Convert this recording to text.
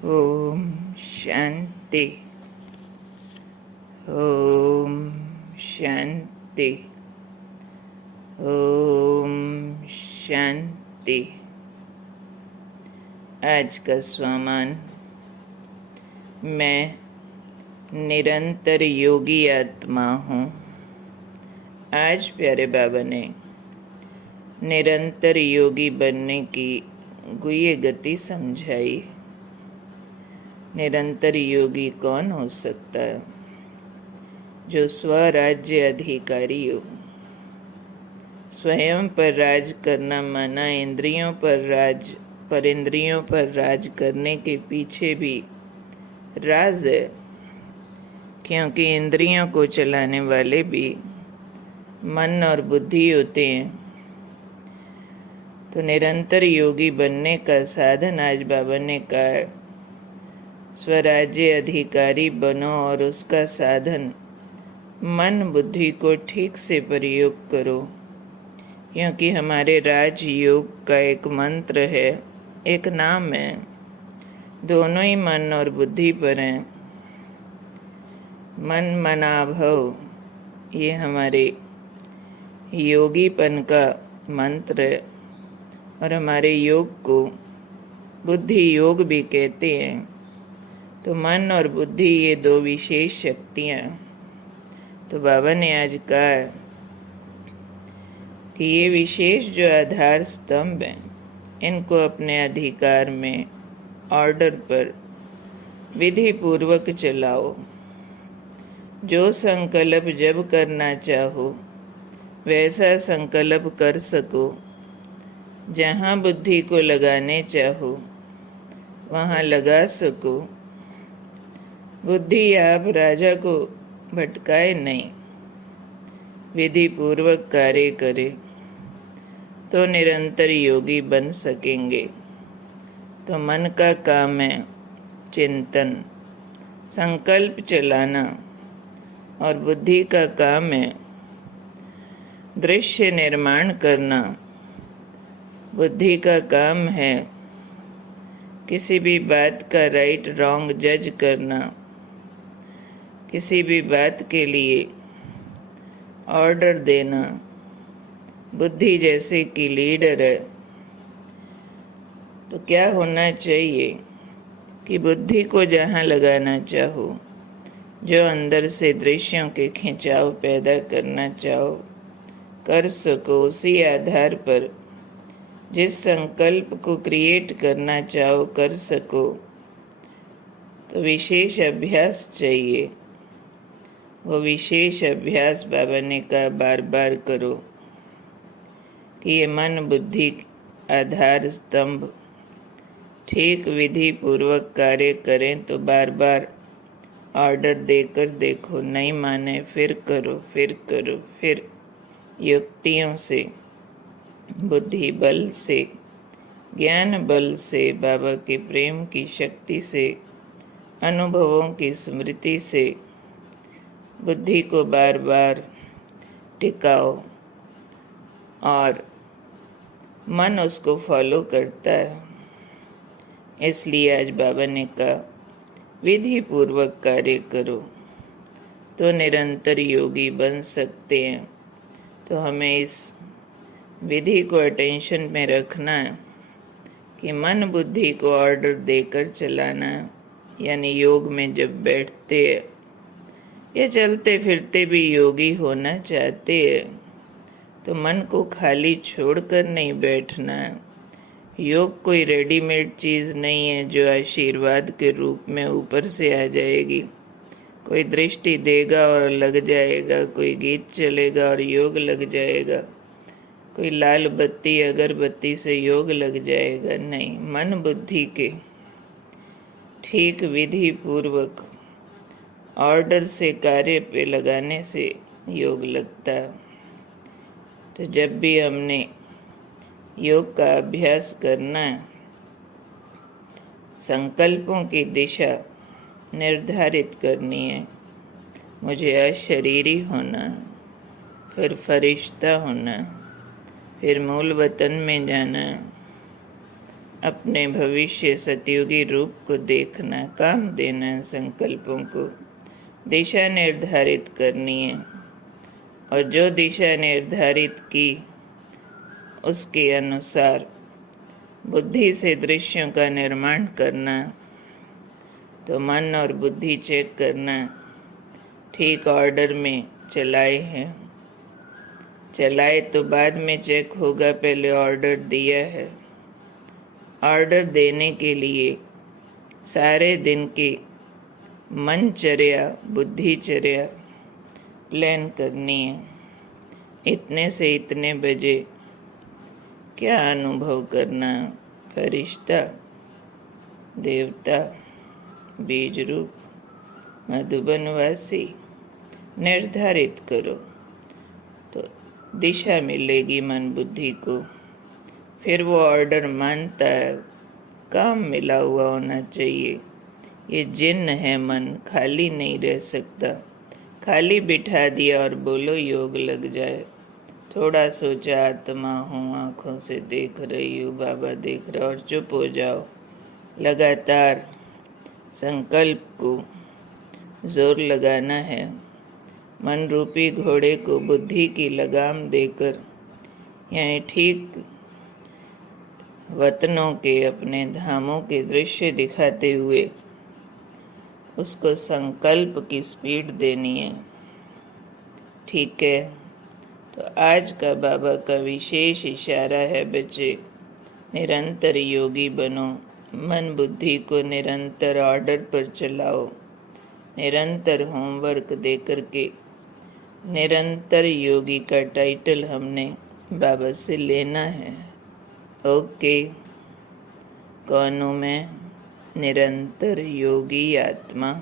ओम शांति। ओम शांति। ओम शांति। आज का स्वमान, मैं निरंतर योगी आत्मा हूँ। आज प्यारे बाबा ने निरंतर योगी बनने की गुह्य गति समझाई। निरंतर योगी कौन हो सकता है? जो स्वराज्य अधिकारी हो। स्वयं पर राज करना माना इंद्रियों पर इंद्रियों पर राज करने के पीछे भी राज है, क्योंकि इंद्रियों को चलाने वाले भी मन और बुद्धि होते हैं। तो निरंतर योगी बनने का साधन आज बाबा ने कहा, स्वराज्य अधिकारी बनो और उसका साधन मन बुद्धि को ठीक से प्रयोग करो, क्योंकि हमारे राजयोग का एक मंत्र है, एक नाम है। दोनों ही मन और बुद्धि पर हैं। मन मना भव, ये हमारे योगीपन का मंत्र है, और हमारे योग को बुद्धि योग भी कहते हैं। तो मन और बुद्धि ये दो विशेष शक्तियाँ। तो बाबा ने आज कहा कि ये विशेष जो आधार स्तंभ हैं, इनको अपने अधिकार में ऑर्डर पर विधि पूर्वक चलाओ। जो संकल्प जब करना चाहो वैसा संकल्प कर सको। जहाँ बुद्धि को लगाने चाहो वहाँ लगा सको। बुद्धि आप राजा को भटकाए नहीं, विधि पूर्वक कार्य करे तो निरंतर योगी बन सकेंगे। तो मन का काम है चिंतन, संकल्प चलाना, और बुद्धि का काम है दृश्य निर्माण करना। बुद्धि का काम है किसी भी बात का राइट रॉन्ग जज करना, किसी भी बात के लिए ऑर्डर देना। बुद्धि जैसे कि लीडर है, तो क्या होना चाहिए कि बुद्धि को जहाँ लगाना चाहो, जो अंदर से दृश्यों के खिंचाव पैदा करना चाहो कर सको। उसी आधार पर जिस संकल्प को क्रिएट करना चाहो कर सको। तो विशेष अभ्यास चाहिए। वो विशेष अभ्यास बाबा ने कहा बार बार करो, कि ये मन बुद्धि आधार स्तंभ ठीक विधि पूर्वक कार्य करें। तो बार बार ऑर्डर देकर देखो, नहीं माने फिर करो, फिर करो, फिर युक्तियों से, बुद्धि बल से, ज्ञान बल से, बाबा के प्रेम की शक्ति से, अनुभवों की स्मृति से बुद्धि को बार बार टिकाओ, और मन उसको फॉलो करता है। इसलिए आज बाबा ने कहा विधि पूर्वक कार्य करो तो निरंतर योगी बन सकते हैं। तो हमें इस विधि को अटेंशन में रखना है कि मन बुद्धि को ऑर्डर देकर चलाना है। यानी योग में जब बैठते हैं या चलते फिरते भी योगी होना चाहते हैं, तो मन को खाली छोड़कर नहीं बैठना है। योग कोई रेडीमेड चीज़ नहीं है जो आशीर्वाद के रूप में ऊपर से आ जाएगी। कोई दृष्टि देगा और लग जाएगा, कोई गीत चलेगा और योग लग जाएगा, कोई लाल बत्ती अगरबत्ती से योग लग जाएगा। नहीं, मन बुद्धि के ठीक विधि पूर्वक ऑर्डर से कार्य पे लगाने से योग लगता है। तो जब भी हमने योग का अभ्यास करना है, संकल्पों की दिशा निर्धारित करनी है। मुझे अशरीरी होना, फिर फरिश्ता होना, फिर मूल वतन में जाना, अपने भविष्य सतयुगी रूप को देखना, काम देना, संकल्पों को दिशा निर्धारित करनी है और जो दिशा निर्धारित की उसके अनुसार बुद्धि से दृश्यों का निर्माण करना। तो मन और बुद्धि चेक करना, ठीक ऑर्डर में चलाए हैं। चलाए तो बाद में चेक होगा, पहले ऑर्डर दिया है। ऑर्डर देने के लिए सारे दिन की मनचर्या, बुद्धिचर्या प्लान करनी है। इतने से इतने बजे क्या अनुभव करना, फरिश्ता, देवता, बीज रूप, मधुबनवासी निर्धारित करो तो दिशा मिलेगी मन बुद्धि को। फिर वो ऑर्डर मानता है, काम मिला हुआ होना चाहिए। ये जिन्न है, मन खाली नहीं रह सकता। खाली बिठा दिया और बोलो योग लग जाए। थोड़ा सोचा, आत्मा हूँ, आँखों से देख रही हूँ, बाबा देख रहा, और चुप हो जाओ। लगातार संकल्प को जोर लगाना है। मन रूपी घोड़े को बुद्धि की लगाम देकर, यानी ठीक वतनों के, अपने धामों के दृश्य दिखाते हुए उसको संकल्प की स्पीड देनी है। ठीक है, तो आज का बाबा का विशेष इशारा है, बच्चे निरंतर योगी बनो। मन बुद्धि को निरंतर ऑर्डर पर चलाओ। निरंतर होमवर्क दे करके निरंतर योगी का टाइटल हमने बाबा से लेना है। ओके, कौन हूँ मैं? निरंतर योगी आत्मा।